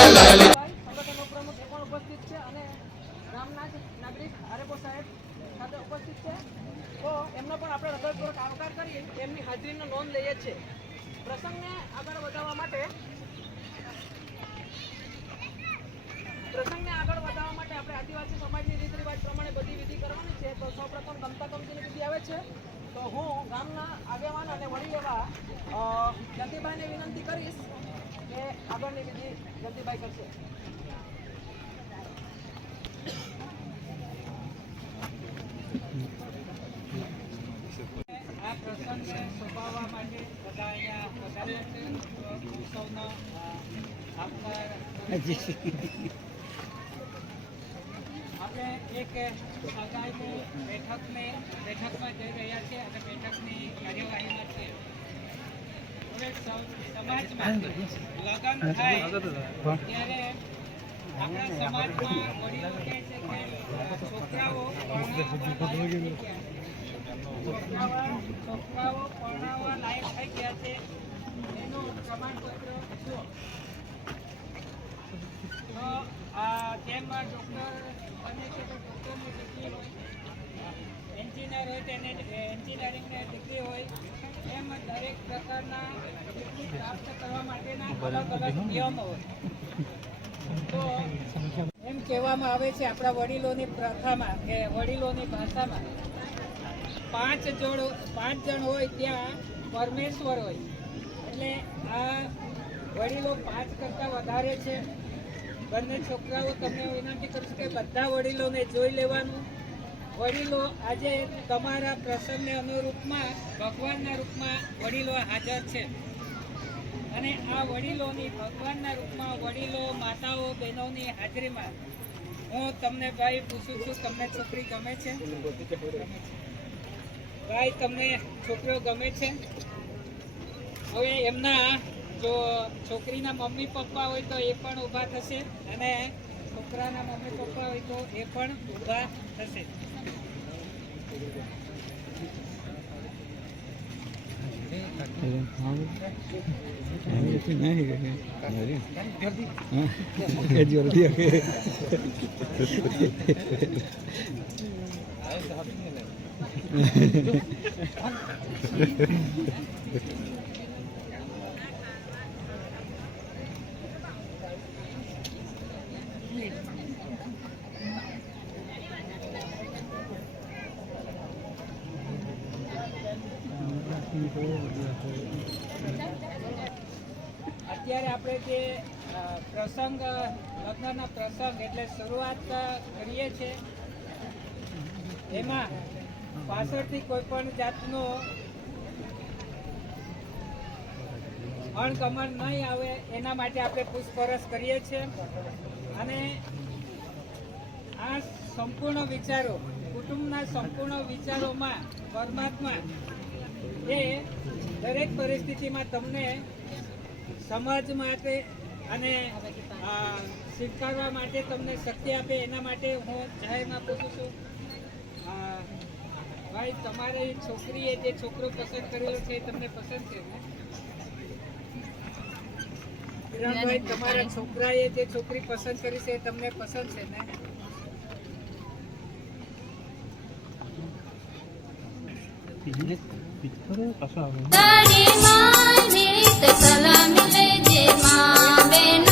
સંગઠનનો પ્રમુખ એ પણ ઉપસ્થિત છે અને ગામના નાગરિક આરએફઓ સાહેબ સાથે ઉપસ્થિત છે. તો એમનો પણ આપણે હૃદયપૂર્વક આવકાર કરી એમની હાજરીનો નોંધ લઈએ છીએ. પ્રસંગને આગળ વધારવા માટે આપણે આદિવાસી સમાજની રીત રિવાજ પ્રમાણે બધી વિધિ કરવાની છે. તો સૌપ્રથમ ગમતા ગમતીની વિધિ આવે છે. તો હું ગામના આગેવાન અને વડીલ એવા જયંતિભાઈને વિનંતી કરીશ કે આગળની વિધિ જયંતિભાઈ કરશે. આ પ્રસંગને શોભાવવા માટે બધા અહીંયા પધાર્યા છે. સૌનો આભાર. આપણે એક સગાઈની બેઠકમાં જઈ રહ્યા છીએ અને બેઠકની કાર્યવાહીમાં છે. હવે સમાજમાં લગ્ન થાય ત્યારે આપણા સમાજમાં વડીલો કહે છે કે છોકરાઓ પરણાવવા લાયક થઈ ગયા છે એનું પ્રમાણપત્ર જુઓ. તો જેમ ડૉક્ટર બને છે તો ડૉક્ટરની ડિગ્રી હોય, એન્જિનિયર હોય તેને એન્જિનિયરિંગની ડિગ્રી હોય, એમ દરેક પ્રકારના ડિગ્રી પ્રાપ્ત કરવા માટેના અલગ અલગ નિયમો હોય. તો એમ કહેવામાં આવે છે આપણા વડીલોની પ્રથામાં કે વડીલોની ભાષામાં 5 જણ હોય ત્યાં પરમેશ્વર હોય. એટલે આ વડીલો 5 કરતાં વધારે છે. બંને છોકરાઓ તમને વિનંતી કરીશ કે બધા વડીલોને જોઈ લેવાનું. વડીલો આજે તમારા પ્રસંગને અનુરૂપમાં ભગવાનના રૂપમાં વડીલો હાજર છે અને આ વડીલોની ભગવાનના રૂપમાં વડીલો માતાઓ બહેનોની હાજરીમાં હું તમને ભાઈ પૂછું છું, તમને છોકરી ગમે છે? ભાઈ તમને છોકરીઓ ગમે છે? હવે એમના જો છોકરીના મમ્મી પપ્પા હોય તો એ પણ ઊભા થશે અને છોકરાના મમ્મી પપ્પા હોય તો એ પણ ઊભા થશે. અત્યારે આપણે જે પ્રસંગ લગ્નના પ્રસંગ એટલે શરૂઆત કરીએ છીએ એમાં પાછળથી કોઈ પણ જાતનો અણગમન નહીં આવે એના માટે આપણે પૂછપરછ કરીએ છીએ. અને આ સંપૂર્ણ વિચારો કુટુંબના સંપૂર્ણ વિચારોમાં પરમાત્મા એ દરેક પરિસ્થિતિમાં તમને સમાજ માટે અને સ્વીકારવા માટે તમને શક્તિ આપે. એના માટે હું જાહેરમાં પૂછું છું ભાઈ તમારી છોકરીએ જે છોકરો પસંદ કરેલો છે એ તમને પસંદ છે ને? કિરણભાઈ તમારા છોકરાએ જે છોકરી પસંદ કરી છે એ તમને પસંદ છે ને? સલામી લેજે માં બેન